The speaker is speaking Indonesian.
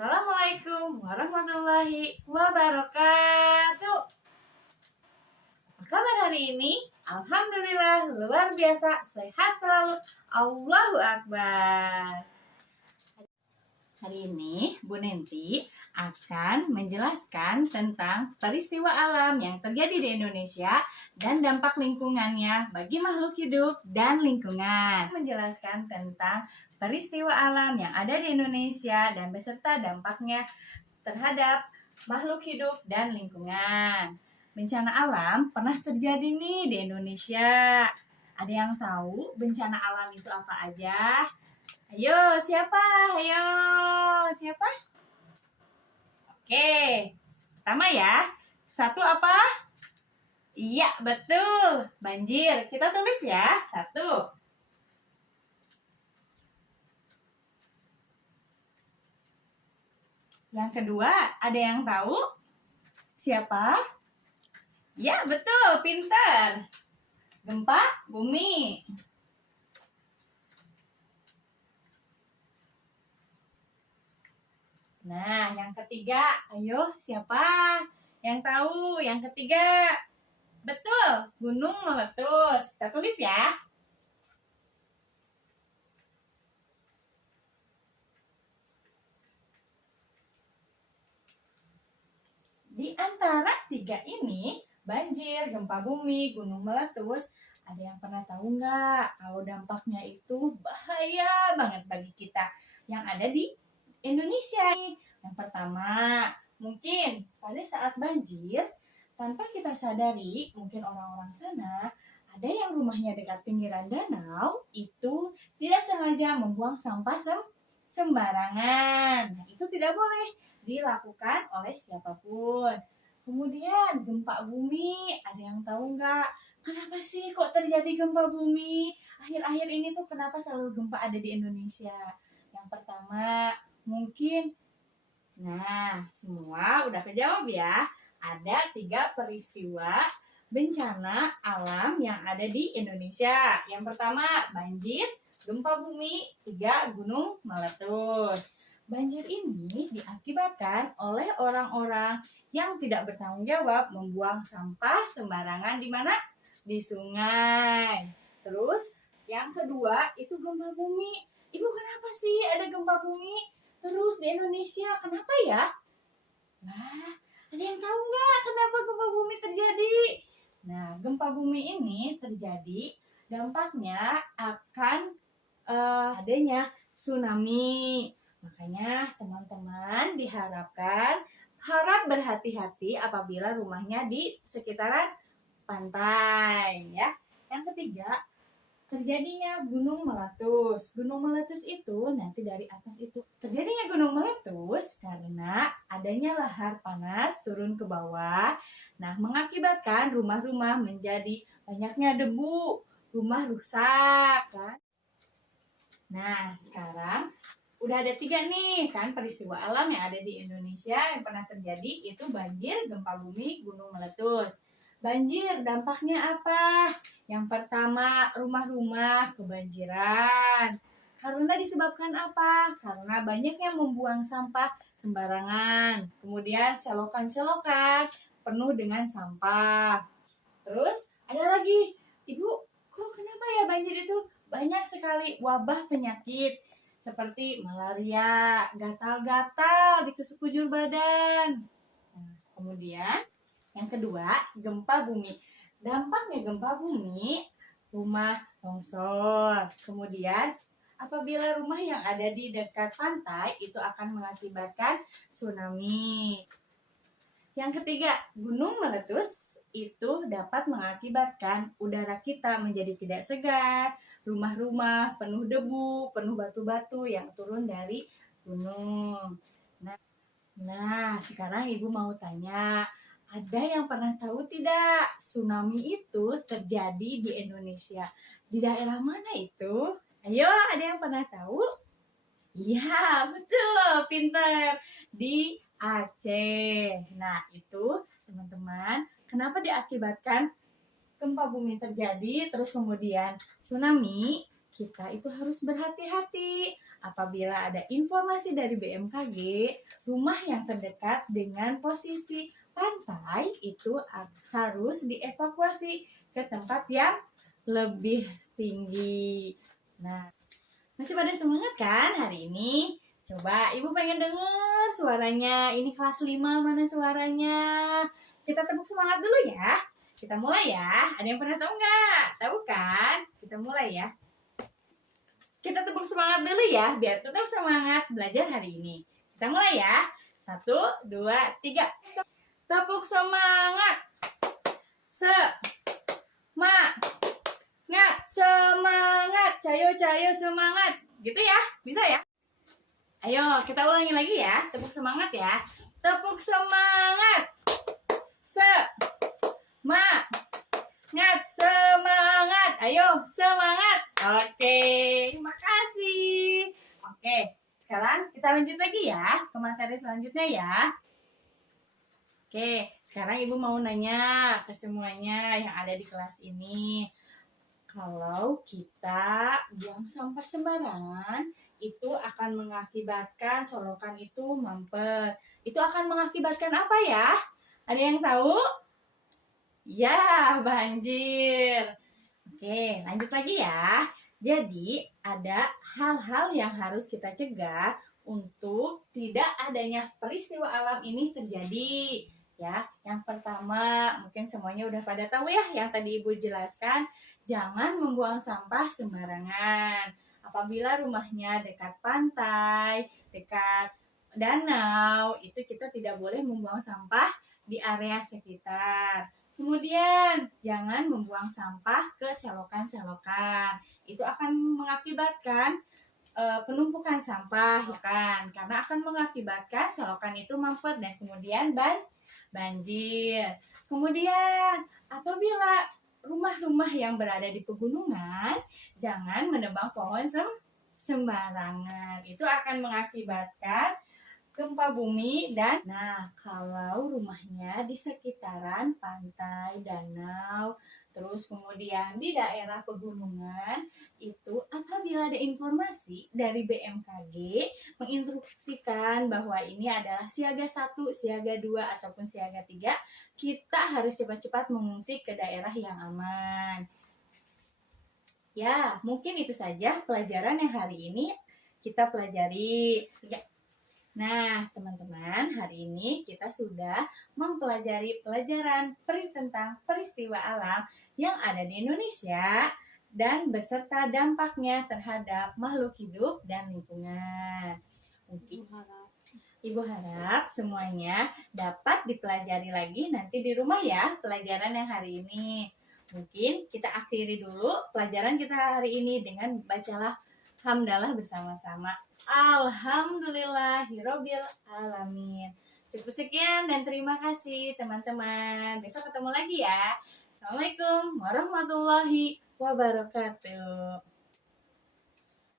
Assalamualaikum warahmatullahi wabarakatuh. Apa kabar hari ini? Alhamdulillah luar biasa, sehat selalu. Allahu Akbar. Hari ini Bu Nenti akan menjelaskan tentang peristiwa alam yang terjadi di Indonesia dan dampak lingkungannya bagi makhluk hidup dan lingkungan. Menjelaskan tentang peristiwa alam yang ada di Indonesia dan beserta dampaknya terhadap makhluk hidup dan lingkungan. Bencana alam pernah terjadi nih di Indonesia. Ada yang tahu bencana alam itu apa aja? Ayo, siapa? Ayo, siapa? Oke, pertama ya. Satu apa? Iya, betul. Banjir. Kita tulis ya. Satu. Yang kedua, ada yang tahu? Siapa? Ya, betul. Pintar. Gempa bumi. Nah, yang ketiga, ayo siapa yang tahu? Yang ketiga, betul, gunung meletus. Kita tulis ya. Di antara tiga ini, banjir, gempa bumi, gunung meletus, ada yang pernah tahu nggak kalau dampaknya itu bahaya banget bagi kita yang ada di Indonesia? Yang pertama, mungkin pada saat banjir, tanpa kita sadari, mungkin orang-orang sana ada yang rumahnya dekat pinggiran danau, itu tidak sengaja membuang sampah sembarangan. Nah, itu tidak boleh dilakukan oleh siapapun. Kemudian gempa bumi, ada yang tahu nggak? Kenapa sih kok terjadi gempa bumi? Akhir-akhir ini tuh kenapa selalu gempa ada di Indonesia? Yang pertama, mungkin, nah semua udah kejawab ya. Ada 3 peristiwa bencana alam yang ada di Indonesia. Yang pertama, banjir, gempa bumi, 3 gunung meletus. Banjir ini diakibatkan oleh orang-orang yang tidak bertanggung jawab membuang sampah sembarangan di mana? Di sungai. Terus yang kedua itu gempa bumi. Ibu, kenapa sih ada gempa bumi terus di Indonesia? Kenapa ya? Nah, ada yang tahu nggak kenapa gempa bumi terjadi? Nah, gempa bumi ini terjadi dampaknya akan adanya tsunami. Makanya teman-teman diharapkan harap berhati-hati apabila rumahnya di sekitaran pantai ya. Yang ketiga, terjadinya gunung meletus. Gunung meletus itu nanti dari atas itu. Terjadinya gunung meletus karena adanya lahar panas turun ke bawah. Nah, mengakibatkan rumah-rumah menjadi banyaknya debu, rumah rusak kan. Nah, sekarang udah ada 3 nih kan peristiwa alam yang ada di Indonesia yang pernah terjadi, itu banjir, gempa bumi, gunung meletus. Banjir dampaknya apa? Yang pertama, rumah-rumah kebanjiran. Karena disebabkan apa? Karena banyaknya membuang sampah sembarangan. Kemudian selokan-selokan penuh dengan sampah. Terus ada lagi, Ibu, kok kenapa ya banjir itu banyak sekali wabah penyakit seperti malaria, gatal-gatal di sekujur badan. Nah, kemudian yang kedua, gempa bumi. Dampaknya gempa bumi, rumah longsor. Kemudian apabila rumah yang ada di dekat pantai itu akan mengakibatkan tsunami. Yang ketiga, gunung meletus itu dapat mengakibatkan udara kita menjadi tidak segar, rumah-rumah penuh debu, penuh batu-batu yang turun dari gunung. Nah, sekarang Ibu mau tanya, ada yang pernah tahu tidak tsunami itu terjadi di Indonesia? Di daerah mana itu? Ayo, ada yang pernah tahu? Iya, betul, pintar. Di Aceh. Nah, itu teman-teman, kenapa diakibatkan gempa bumi terjadi, terus kemudian tsunami, kita itu harus berhati-hati. Apabila ada informasi dari BMKG, rumah yang terdekat dengan posisi pantai itu harus dievakuasi ke tempat yang lebih tinggi. Nah, masih pada semangat kan hari ini? Coba Ibu pengen denger suaranya. Ini kelas 5 mana suaranya? Kita tepuk semangat dulu ya. Kita mulai ya. Ada yang pernah tahu nggak? Tahu kan? Kita mulai ya. Kita tepuk semangat dulu ya, biar tetap semangat belajar hari ini. Kita mulai ya. 1, 2, 3. Tepuk semangat. Semangat. Cayo semangat. Gitu ya? Bisa ya? Ayo, kita ulangi lagi ya. Tepuk semangat ya. Tepuk semangat. Semangat. Ayo, semangat. Oke, makasih. Oke, sekarang kita lanjut lagi ya ke materi selanjutnya ya. Oke, sekarang Ibu mau nanya ke semuanya yang ada di kelas ini. Kalau kita buang sampah sembarangan, itu akan mengakibatkan solokan itu mampet. Itu akan mengakibatkan apa ya? Ada yang tahu? Ya, banjir. Oke, lanjut lagi ya. Jadi, ada hal-hal yang harus kita cegah untuk tidak adanya peristiwa alam ini terjadi. Ya, yang pertama, mungkin semuanya udah pada tahu ya, yang tadi Ibu jelaskan, jangan membuang sampah sembarangan. Apabila rumahnya dekat pantai, dekat danau, itu kita tidak boleh membuang sampah di area sekitar. Kemudian, jangan membuang sampah ke selokan-selokan. Itu akan mengakibatkan penumpukan sampah, ya kan? Karena akan mengakibatkan selokan itu mampet dan kemudian banjir. Kemudian, apabila rumah-rumah yang berada di pegunungan, jangan menebang pohon sembarangan. Itu akan mengakibatkan gempa bumi dan kalau rumahnya di sekitaran pantai, danau, terus kemudian di daerah pegunungan, itu apabila ada informasi dari BMKG menginstruksikan bahwa ini adalah siaga 1, siaga 2 ataupun siaga 3, kita harus cepat-cepat mengungsi ke daerah yang aman. Ya, mungkin itu saja pelajaran yang hari ini kita pelajari. Nah, teman-teman, hari ini kita sudah mempelajari pelajaran tentang peristiwa alam yang ada di Indonesia dan beserta dampaknya terhadap makhluk hidup dan lingkungan. Mungkin Ibu harap semuanya dapat dipelajari lagi nanti di rumah ya, pelajaran yang hari ini. Mungkin kita akhiri dulu pelajaran kita hari ini dengan bacalah hamdalah bersama-sama. Alhamdulillahirobbil alamin. Cukup sekian dan terima kasih teman-teman. Besok ketemu lagi ya. Assalamualaikum warahmatullahi wabarakatuh.